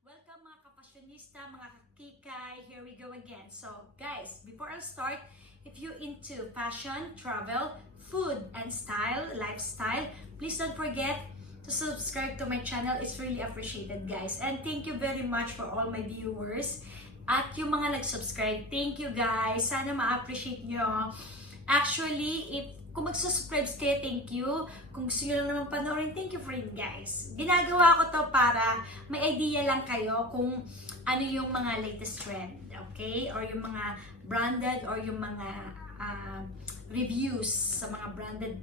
Welcome mga kapasyonista, mga kakikay, here we go again. So guys, before I start, if you're into fashion, travel, food, and lifestyle, please don't forget to subscribe to my channel. It's really appreciated guys. And thank you very much for all my viewers. At yung mga nag-subscribe, thank you guys. Sana ma-appreciate nyo. Actually, kung magsusubscribe kayo, thank you. Kung gusto nyo lang naman panoorin, thank you for it, guys. Ginagawa ko to para may idea lang kayo kung ano yung mga latest trend, okay? Or yung mga branded or yung mga reviews sa mga branded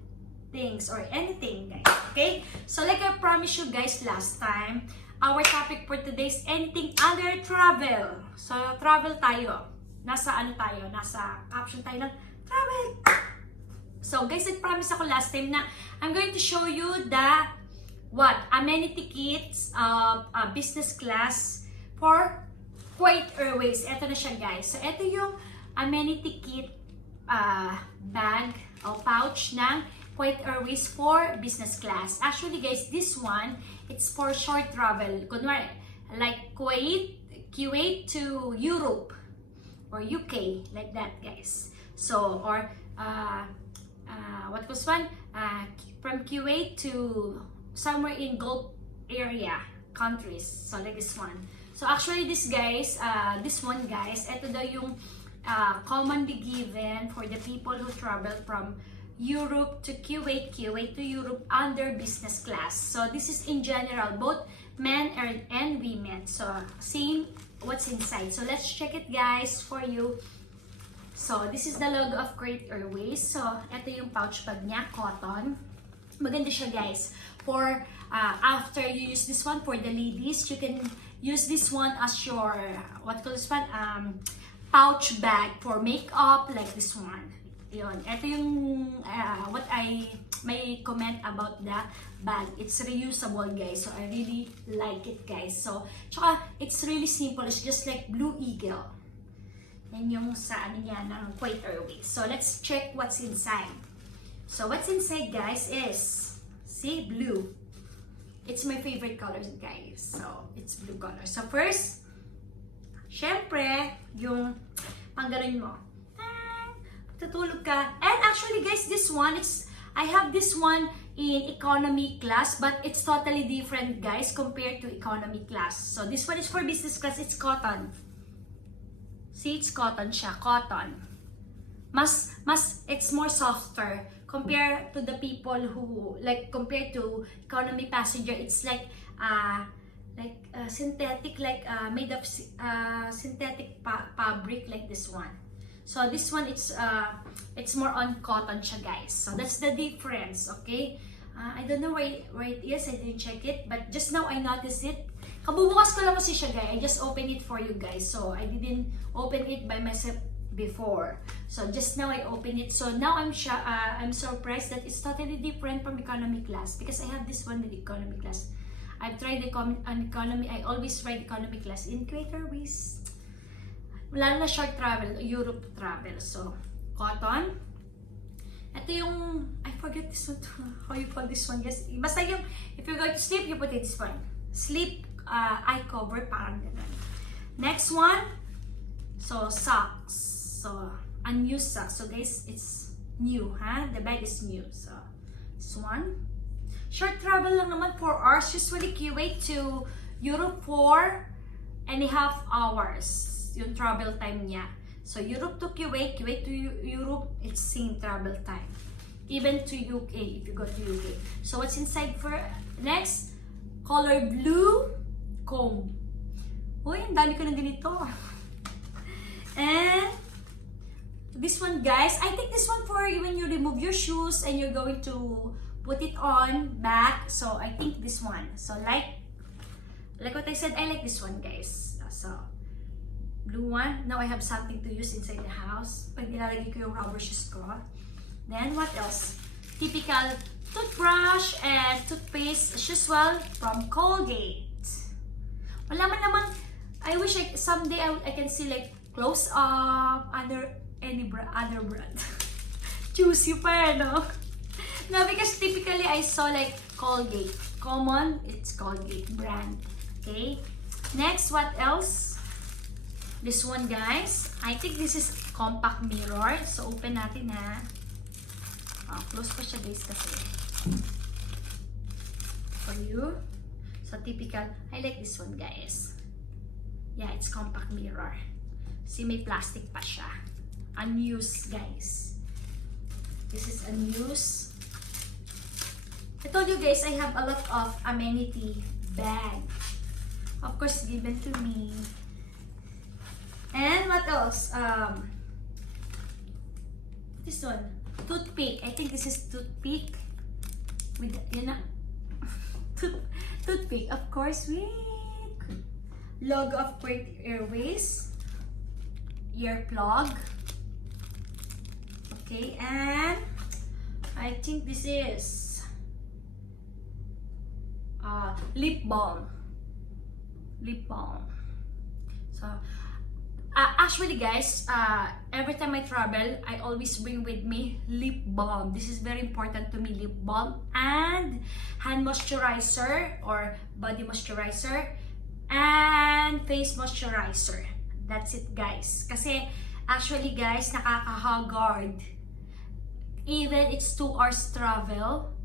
things or anything, guys, okay? So like I promised you guys last time, our topic for today is anything other travel. So travel tayo. Nasa ano tayo? Nasa caption tayo ng travel. So guys, nag-promise ako last time na I'm going to show you the amenity kits of business class for KUWAIT Airways. Ito na siya guys. So ito yung amenity kit bag o pouch ng KUWAIT Airways for business class. Actually guys, this one, it's for short travel. Kunwari, like KUWAIT to Europe or UK, like that guys. So, or what was one? From KUWAIT to somewhere in Gulf area countries. So like this one. So actually this guys, this one guys, ito daw yung commonly given for the people who travel from Europe to KUWAIT, KUWAIT to Europe under business class. So this is in general, both men and women. So seeing what's inside. So let's check it guys for you. So, this is the logo of KUWAIT Airways. So, ito yung pouch bag niya, cotton. Maganda siya guys. For, after you use this one for the ladies, you can use this one as your, pouch bag for makeup, like this one. Yun. Ito yung, what I may comment about the bag. It's reusable guys. So, I really like it guys. So, tsaka, it's really simple. It's just like Blue Eagle. Yan yung sa ano niya ng KUWAIT Airways. So let's check what's inside. So what's inside guys is, see, blue. It's my favorite colors guys. So it's blue color. So first, syempre, yung pangganon mo. Tutulog ka. And actually guys, this one, I have this one in economy class, but it's totally different guys compared to economy class. So this one is for business class. It's cotton. See, it's cotton siya, cotton. It's more softer compared to the people who, like, compared to economy passenger, it's like synthetic, like, made of synthetic fabric like this one. So this one, it's more on cotton siya, guys. So that's the difference, okay? I don't know where it is, I didn't check it, but just now I noticed it. Kabubukas ko lang kasi siya guys, I just opened it for you guys. So I didn't open it by myself before. So just now I opened it. So now I'm surprised that it's totally different from economy class because I have this one with economy class. I've tried economy, I always ride economy class in KUWAIT Airways. Wala na short travel, Europe travel. So cotton. Ito yung, I forget this one, how you call this one guys. Basta yung, if you're going to sleep, you put it this one. Sleep eye cover, parang ganun. Next one, so socks. So, unused socks. So guys, it's new, ha? The bag is new. So, this one. Short travel lang naman, 4 hours. Usually, KUWAIT to Europe 4.5 hours. Yung travel time niya. So, Europe to KUWAIT, KUWAIT to Europe, it's same travel time. Even to UK, if you go to UK. So, what's inside for next? Color blue comb. Uy, ang dami ko ng ganito. And this one, guys, I think this one for when you remove your shoes and you're going to put it on back. So, I think this one. So, like what I said, I like this one, guys. So, blue one. Now, I have something to use inside the house. Pag nilalagay ko yung rubber shoes ko. Then, what else? Typical toothbrush and toothpaste as usual from Colgate. Wala man naman, I wish someday I can see like close up under other brand. Juicy pa no? No, because typically I saw like Colgate. Common, it's Colgate brand. Okay? Next, what else? This one, guys. I think this is compact mirror. So, open natin ha. Close pa siya guys kasi. For you. So, typical. I like this one, guys. Yeah, it's compact mirror. See, may plastic pa siya. Unused, guys. This is unused. I told you guys, I have a lot of Amenity bag. Of course, given to me. And what else? This one. Toothpick. I think this is toothpick. With, you know, toothpick. Of course, with logo of KUWAIT Airways. Ear plug. Okay, and I think this is lip balm. Lip balm. So, actually guys, every time I travel, I always bring with me lip balm. This is very important to me, lip balm. And hand moisturizer or body moisturizer. And face moisturizer. That's it guys. Kasi, actually guys, nakaka-haggard. Even it's 2 hours travel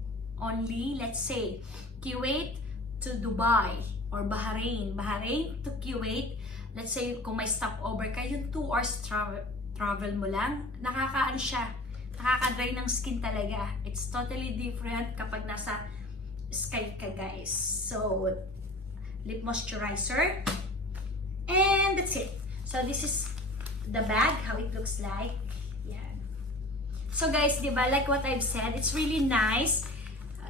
only, let's say, Kuwait to Dubai or Bahrain to Kuwait, let's say kung may stopover ka, yung 2 hours travel mo lang, nakakaano siya, nakaka-dry ng skin talaga. It's totally different kapag nasa sky ka guys. So, lip moisturizer. And that's it. So, this is the bag, how it looks like. So guys, diba, like what I've said, it's really nice.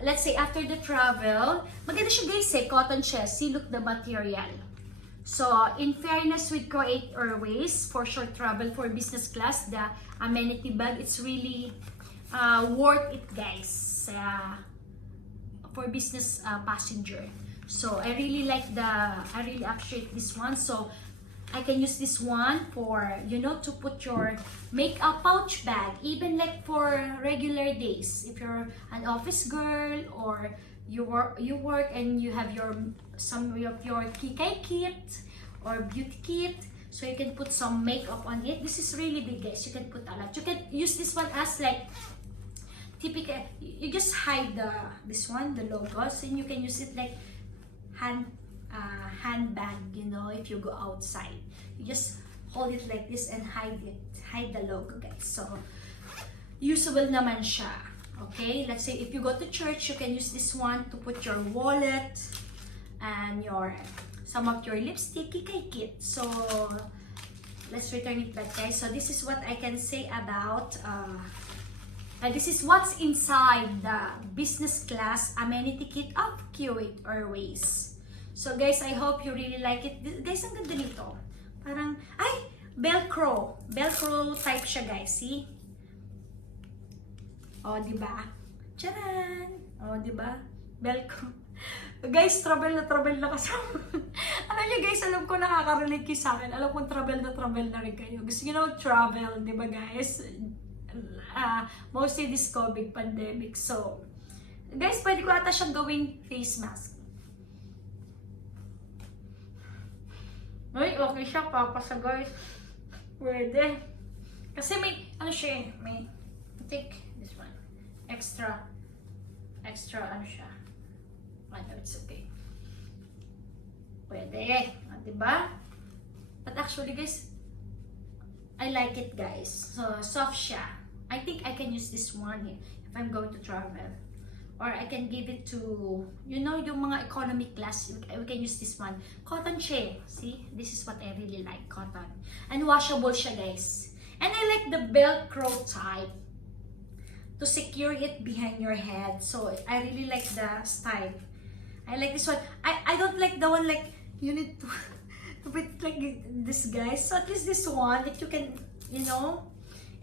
Let's say after the travel, maganda siya guys eh, cotton siya. See, look the material. So, in fairness with KUWAIT Airways, for short travel, for business class, the Amenity bag, it's really worth it guys. For business passenger. So, I really appreciate this one. So, I can use this one for, you know, to put your makeup pouch bag, even like for regular days. If you're an office girl or you work and you have some of your KUWAIT kit or beauty kit, so you can put some makeup on it. This is really big guys. You can put a lot. You can use this one as like typical. You just hide this one, the logos, and you can use it like handbag, you know, if you go outside. You just hold it like this and hide the logo guys. So, usable naman siya. Okay, let's say if you go to church, you can use this one to put your wallet and some of your lipstick, KUWAIT kit. So, let's return it back guys. So, this is what I can say about this is what's inside the business class Amenity kit of KUWAIT Airways. So guys, I hope you really like it. Guys, ang ganda nito. Parang, ay, Velcro. Velcro type siya guys, see? O, diba? Tcharan! O, diba? Velcro. Guys, travel na kasama. Alam niyo guys, alam ko nakaka-relate kayo sa akin. Alam ko travel na rin kayo. Gusto nyo na travel, diba guys? Mostly this COVID pandemic. So, guys, pwede ko ata siyang gawing face mask. Ay, okay siya, papasa guys. Pwede. Kasi may, ano siya eh, may, take this one. Extra, ano siya. I know it's okay. Pwede. Diba? But actually guys, I like it guys. So, soft siya. I think I can use this one if I'm going to travel. Or I can give it to, you know, yung mga economy class, we can use this one. Cotton siya. See? This is what I really like, cotton. And washable siya, guys. And I like the Velcro type to secure it behind your head. So, I really like the style. I like this one. I don't like the one like, you need to put like this, guys. So, at least this one that you can, you know,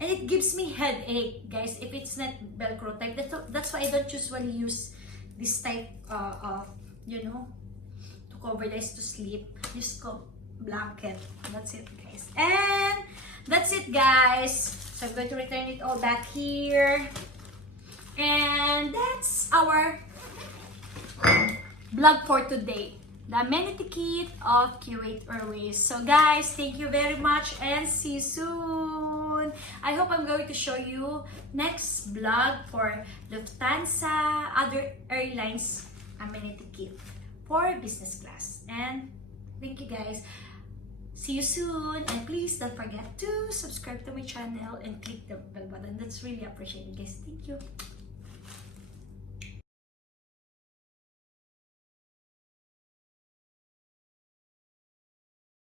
and it gives me headache, guys, if it's not Velcro type. That's why I don't usually use this type of, you know, to cover this to sleep. Just go blanket. That's it, guys. And that's it, guys. So I'm going to return it all back here. And that's our vlog for today. the amenity kit of KUWAIT Airways. So guys, thank you very much and see you soon. I hope I'm going to show you next vlog for Lufthansa, other airlines amenity kit for business class. And thank you guys. See you soon, and please don't forget to subscribe to my channel and click the bell button. That's really appreciated, guys. Thank you.